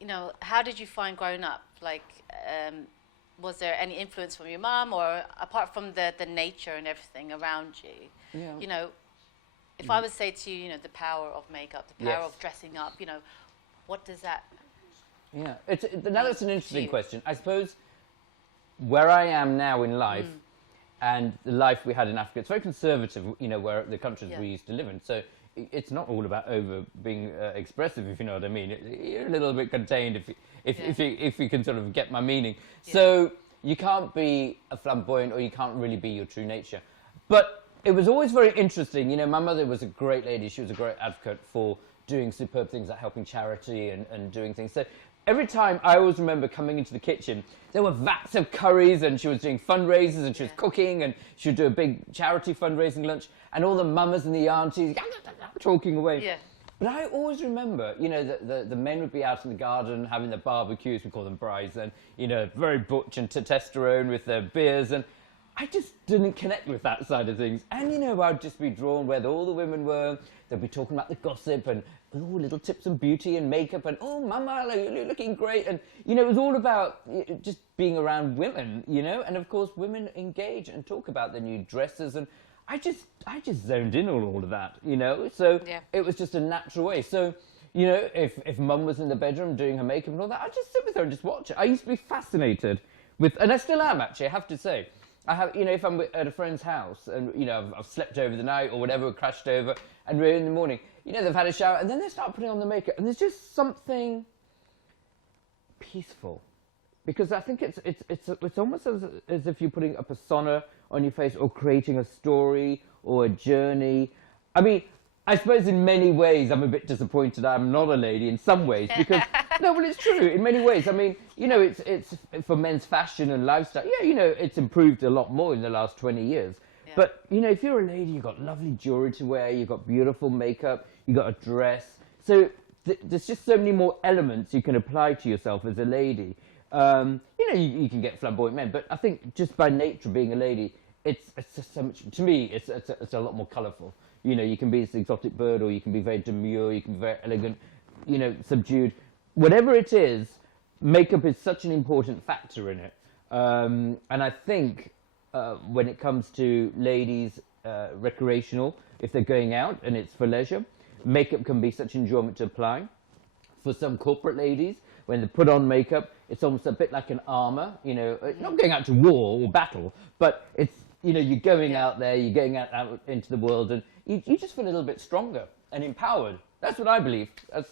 You know, how did you find growing up? Like, was there any influence from your mom, or apart from the nature and everything around you? Yeah. You know, if I would say to you, you know, the power of makeup, the power Yes. of dressing up, you know, what does that? Yeah, now that's an interesting question. I suppose where I am now in life and the life we had in Africa, it's very conservative, you know, where the countries we used to live in. So it's not all about over being expressive, if you know what I mean. You're a little bit contained if you can sort of get my meaning. Yeah. So you can't be a flamboyant, or you can't really be your true nature. But it was always very interesting. You know, my mother was a great lady. She was a great advocate for doing superb things like helping charity and doing things. So every time, I always remember coming into the kitchen, there were vats of curries, and she was doing fundraisers, and she was cooking, and she would do a big charity fundraising lunch, and all the mamas and the aunties talking away. Yeah. But I always remember, you know, the men would be out in the garden having their barbecues, we call them brides then, you know, very butch and testosterone with their beers, and I just didn't connect with that side of things. And, you know, I'd just be drawn where all the women were. They'd be talking about the gossip and, oh, little tips on beauty and makeup and, oh, mama, you're looking great. And, you know, it was all about just being around women, you know. And, of course, women engage and talk about their new dresses. And I just zoned in on all of that, you know. So it was just a natural way. So, you know, if mum was in the bedroom doing her makeup and all that, I'd just sit with her and just watch it. I used to be fascinated with, and I still am, actually, I have to say. I have, you know, if I'm at a friend's house and, you know, I've slept over the night or whatever, crashed over, and we're in the morning, you know, they've had a shower, and then they start putting on the makeup, and there's just something peaceful. Because I think it's almost as if you're putting a persona on your face, or creating a story or a journey. I mean, I suppose in many ways I'm a bit disappointed I'm not a lady in some ways, because no, well, it's true in many ways. I mean, you know, it's for men's fashion and lifestyle. Yeah, you know, it's improved a lot more in the last 20 years. Yeah. But you know, if you're a lady, you've got lovely jewelry to wear, you've got beautiful makeup, you've got a dress. So there's just so many more elements you can apply to yourself as a lady. You know, you can get flamboyant men, but I think just by nature being a lady, it's just so much. To me, it's a lot more colourful. You know, you can be this exotic bird, or you can be very demure, you can be very elegant, you know, subdued. Whatever it is, makeup is such an important factor in it. And I think when it comes to ladies, recreational, if they're going out and it's for leisure, makeup can be such enjoyment to apply. For some corporate ladies, when they put on makeup, it's almost a bit like an armour, you know, not going out to war or battle, but it's, you know, you're going out there, you're going out into the world, and you just feel a little bit stronger and empowered. That's what I believe. That's,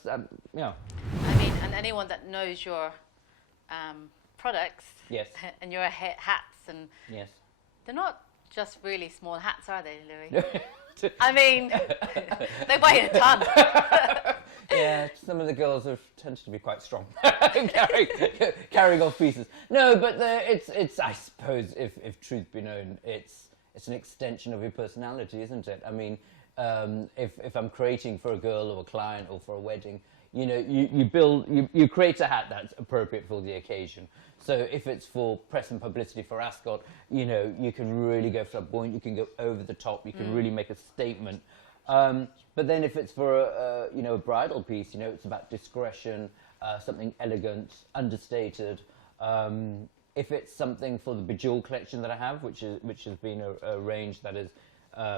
yeah. I mean, and anyone that knows your products and your hats, and they're not just really small hats, are they, Louis? I mean, they weigh a ton. Yeah, some of the girls have tended to be quite strong, carrying off pieces. No, but it's. I suppose, if truth be known, it's an extension of your personality, isn't it? I mean, if I'm creating for a girl or a client or for a wedding, you know, you create a hat that's appropriate for the occasion. So if it's for press and publicity for Ascot, you know, you can really go flamboyant, you can go over the top, you can really make a statement. But then if it's for you know, a bridal piece, you know, it's about discretion, something elegant, understated. If it's something for the bejeweled collection that I have, which has been a range that is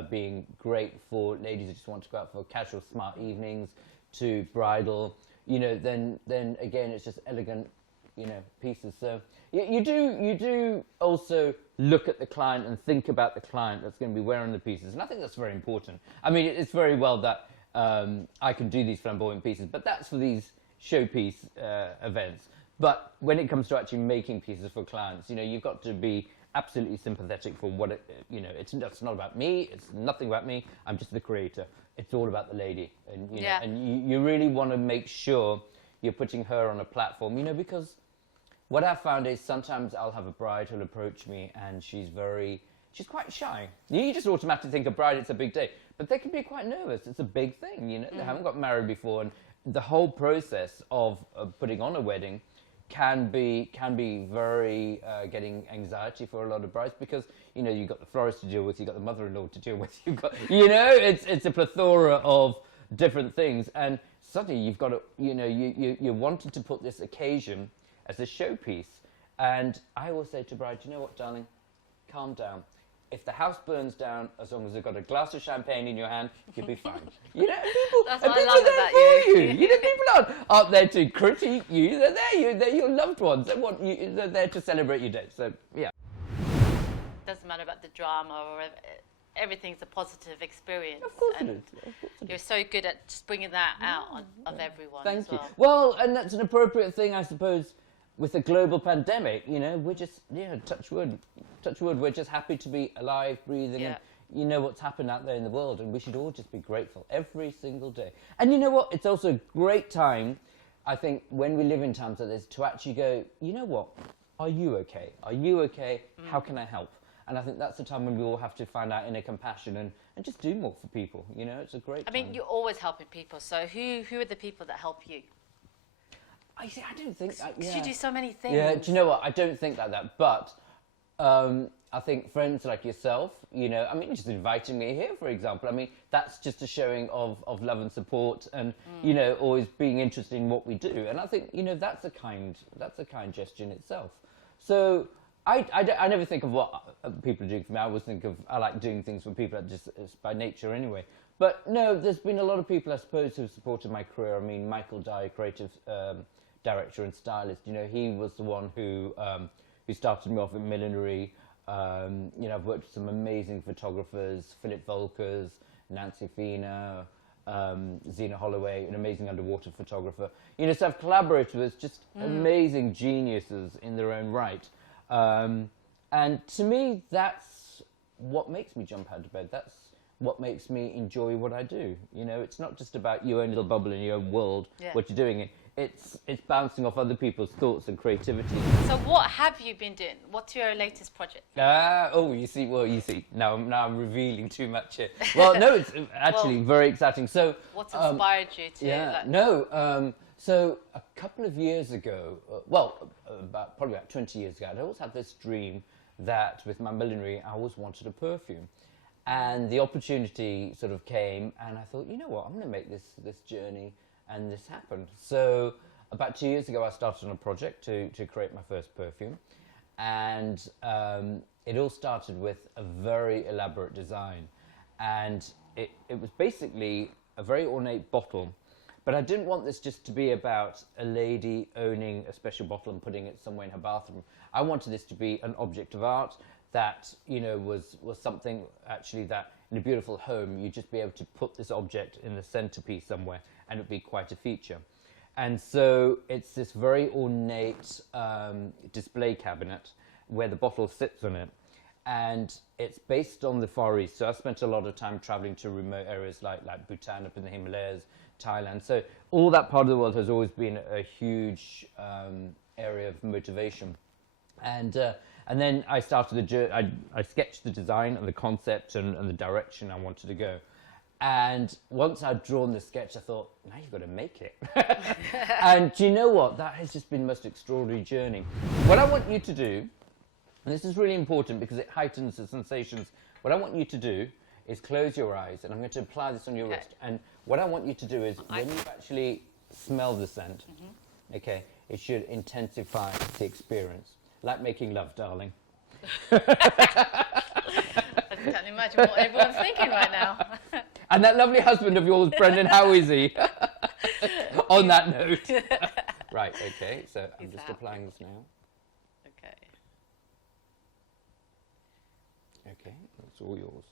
being great for ladies who just want to go out for casual, smart evenings, to bridal, you know, then again it's just elegant, you know, pieces. So you do also look at the client and think about the client that's going to be wearing the pieces, and I think that's very important. I mean, it's very well that I can do these flamboyant pieces, but that's for these showpiece events. But when it comes to actually making pieces for clients, you know, you've got to be absolutely sympathetic for what it, you know, it's not about me, it's nothing about me, I'm just the creator. It's all about the lady, and you know, and you really want to make sure you're putting her on a platform, you know, because what I've found is sometimes I'll have a bride who'll approach me and she's quite shy. You just automatically think a bride, it's a big day, but they can be quite nervous. It's a big thing, you know, they haven't got married before, and the whole process of putting on a wedding, can be very getting anxiety for a lot of brides, because you've got the florist to deal with, you've got the mother-in-law to deal with, you've got it's a plethora of different things, and suddenly you've got to you wanted to put this occasion as a showpiece. And I always say to brides, you know what, darling, calm down. If the house burns down, as long as you've got a glass of champagne in your hand, you'll be fine. People, that's what I love about you. People aren't there to critique you. They're there. They're your loved ones. They're there to celebrate your day. So yeah. Doesn't matter about the drama or everything's a positive experience. Of course it is. You're so good at just bringing that out of everyone. Thank as you. Well, And that's an appropriate thing, I suppose, with the global pandemic. We're just touch wood, we're just happy to be alive, breathing, and what's happened out there in the world, and we should all just be grateful every single day. And you know what? It's also a great time, I think, when we live in times like this, to actually go, you know what? Are you okay? Are you okay? How can I help? And I think that's the time when we all have to find our inner compassion and just do more for people. It's a great time. I mean, you're always helping people. So who are the people that help you? I don't think that. Because you do so many things. Yeah, do you know what? I don't think like that. But I think friends like yourself, just inviting me here, for example. I mean, that's just a showing of love and support, and always being interested in what we do. And I think that's a kind gesture in itself. So I never think of what people do for me. I always think of I like doing things for people. It's by nature anyway. But no, there's been a lot of people, I suppose, who've supported my career. I mean, Michael Dye, creative director and stylist. He was the one who started me off at Milliner. I've worked with some amazing photographers: Philip Volkers, Nancy Fina, Zena Holloway, an amazing underwater photographer. So I've collaborated with just amazing geniuses in their own right. And to me, that's what makes me jump out of bed. That's what makes me enjoy what I do. It's not just about your own little bubble in your own world, what you're doing. It's bouncing off other people's thoughts and creativity. So what have you been doing? What's your latest project? You see. Now I'm revealing too much here. Well, no, it's actually very exciting. So what's inspired you to? So a couple of years ago, probably about 20 years ago, I always had this dream that with my millinery, I always wanted a perfume. And the opportunity sort of came, and I thought, you know what, I'm going to make this journey, and this happened. So about 2 years ago, I started on a project to create my first perfume. And it all started with a very elaborate design. And it was basically a very ornate bottle. But I didn't want this just to be about a lady owning a special bottle and putting it somewhere in her bathroom. I wanted this to be an object of art that, was something actually that in a beautiful home, you'd just be able to put this object in the centerpiece somewhere and it'd be quite a feature. And so it's this very ornate display cabinet where the bottle sits on it. And it's based on the Far East. So I spent a lot of time traveling to remote areas like Bhutan up in the Himalayas, Thailand. So all that part of the world has always been a huge area of motivation. And then I started the journey. I sketched the design and the concept and the direction I wanted to go. And once I'd drawn the sketch, I thought, now you've got to make it. And do you know what? That has just been the most extraordinary journey. What I want you to do, and this is really important because it heightens the sensations, what I want you to do is close your eyes, and I'm going to apply this on your wrist. And what I want you to do is, when you actually smell the scent, it should intensify the experience. Like making love, darling. I can't imagine what everyone's thinking right now. And that lovely husband of yours, Brendan, how is he? On that note. Right, okay, so I'm just applying this now. Okay, that's all yours.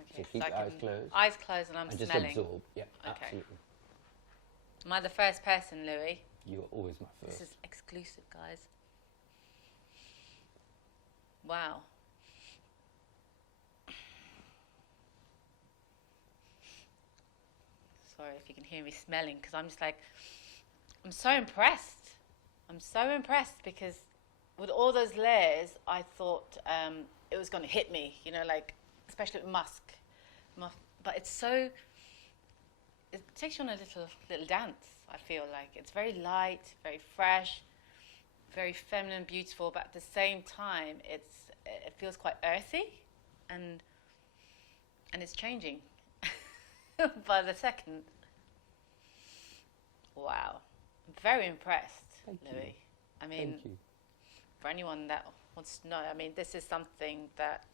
Okay, so keep your eyes closed. Eyes closed and I'm and smelling. Just absorb, yeah, absolutely. Am I the first person, Louis? You are always my first. This is exclusive, guys. Wow. Sorry if you can hear me smelling, because I'm just like, I'm so impressed. I'm so impressed because with all those layers, I thought it was going to hit me, especially with musk. But it's so, it takes you on a little dance, I feel like. It's very light, very fresh. very feminine, beautiful, but at the same time, it feels quite earthy, and it's changing by the second. Wow, I'm very impressed, Louis. I mean, for anyone that wants to know, I mean, this is something that,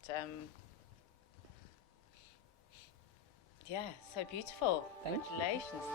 yeah, so beautiful. Congratulations.